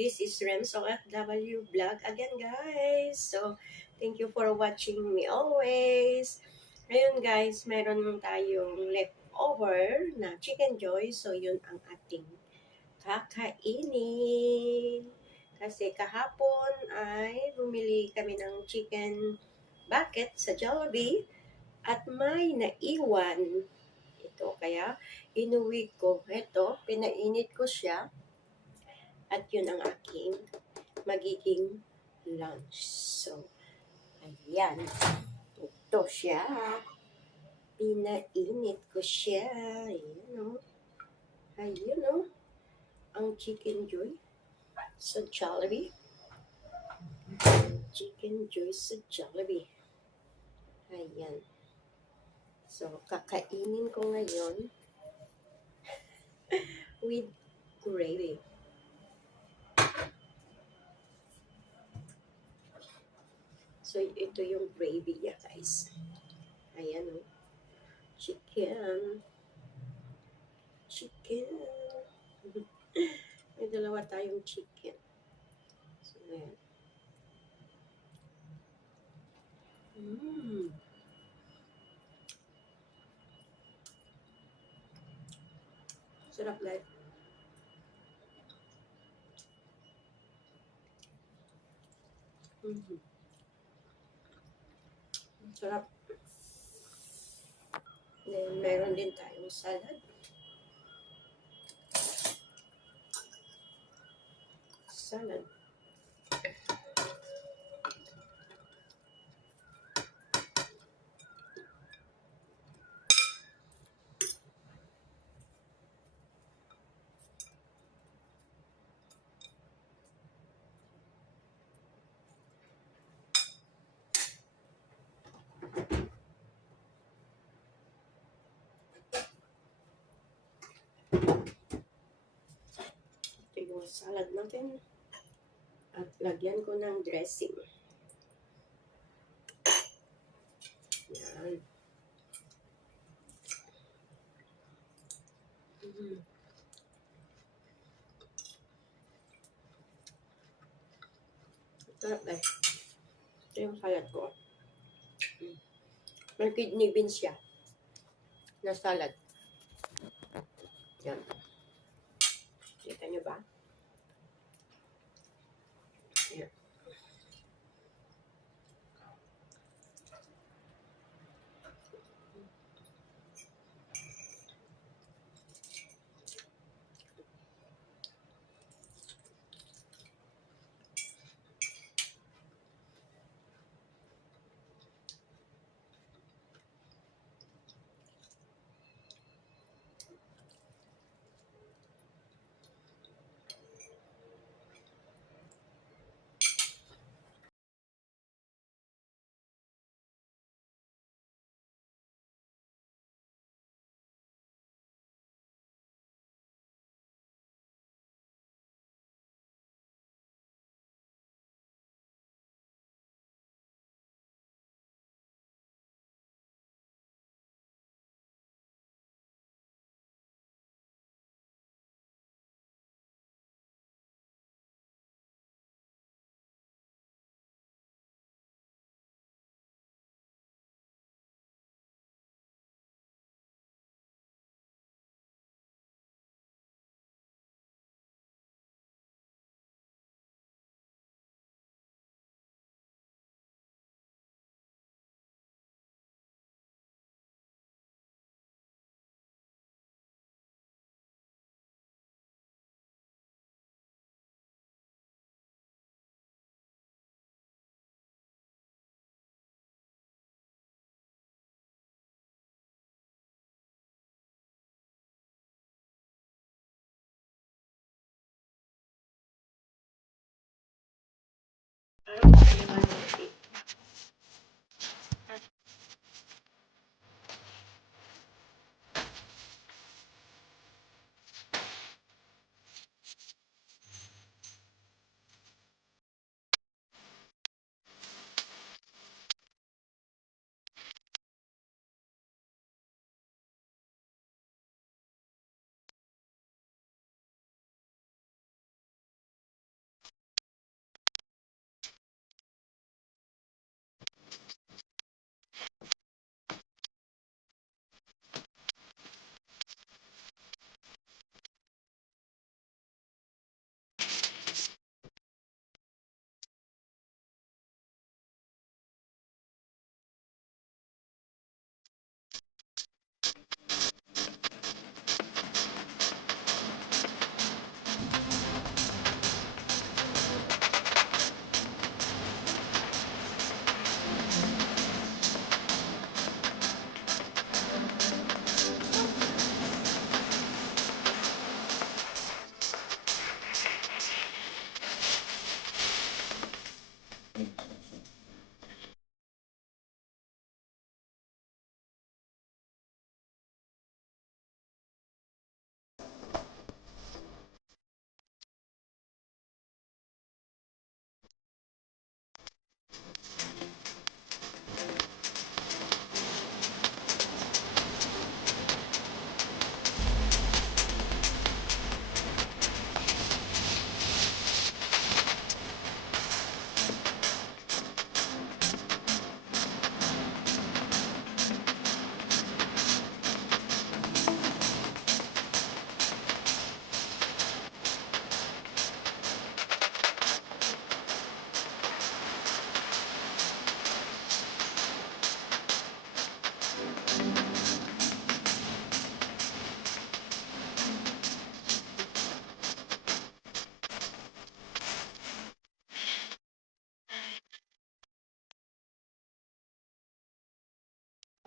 This is Rems OFW Vlog again, guys. So, thank you for watching me always. Ngayon, guys, meron tayong leftover na chicken joy. So, yun ang ating kakainin. Kasi kahapon ay bumili kami ng chicken bucket sa Jollibee at may naiwan ito. Kaya, inuwi ko. Ito, pinainit ko siya. At yun ang aking magiging lunch. So, ayan. Ito siya. Pinainit ko siya. Ayan o. Ayan o. Ang chicken joy sa Jollibee. Chicken joy sa Jollibee. Ayan. So, kakainin ko ngayon with gravy. So, ito yung gravy niya, guys. Ayan o. Chicken. Chicken. May dalawa tayong chicken. So, ayan. Sarap, guys. Sarap. Then, meron din tayong salad. Salad. Ito yung salad natin. At lagyan ko ng dressing. Yan. Sarap, guys. Ito yung salad ko. May kidney beans siya na salad. Yan. Kita nyo ba? Yan.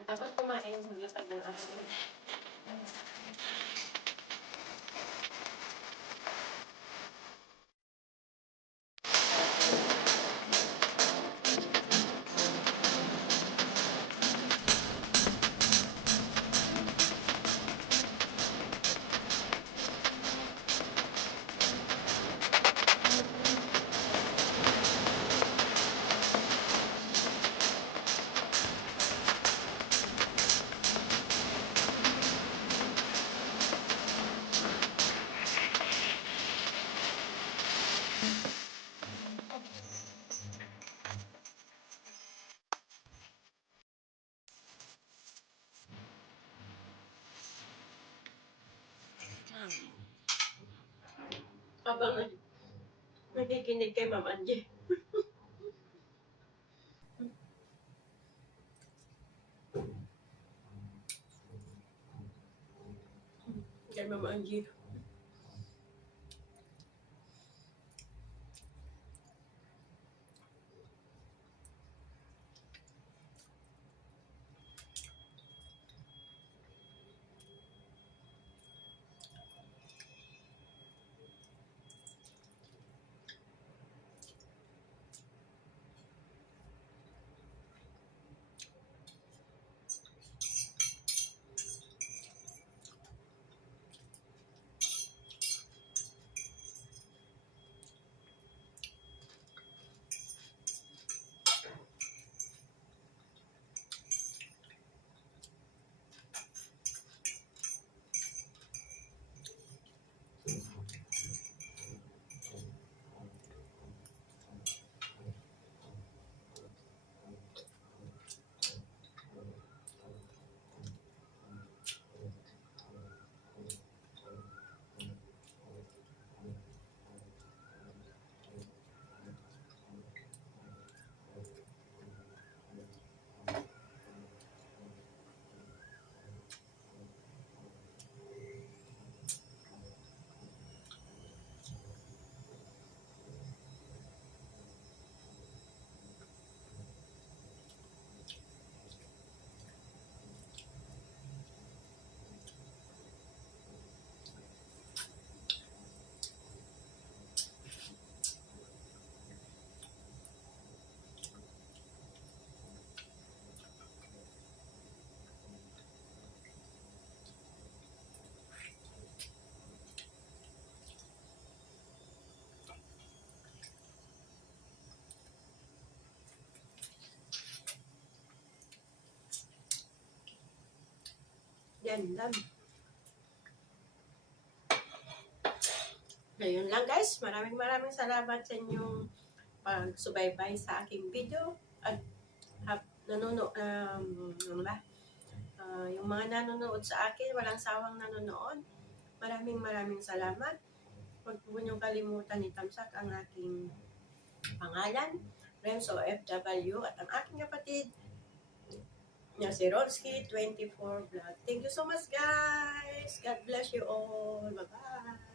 Dapat kumain sa lapad ng aso. Habang nakikinig kay Ma'am Angie. Kay Ma'am Angie. Yan lang. Ayun lang guys. Maraming salamat sa inyong pagsubaybay sa aking video. At ano ba? Yung mga nanonood sa akin, walang sawang nanonood. Maraming salamat. Huwag po niyong kalimutan itamsak ang aking pangalan, Renzo FW, at ang aking kapatid na si Rolski 24 Vlog. Thank you so much guys. God bless you all. Bye-bye.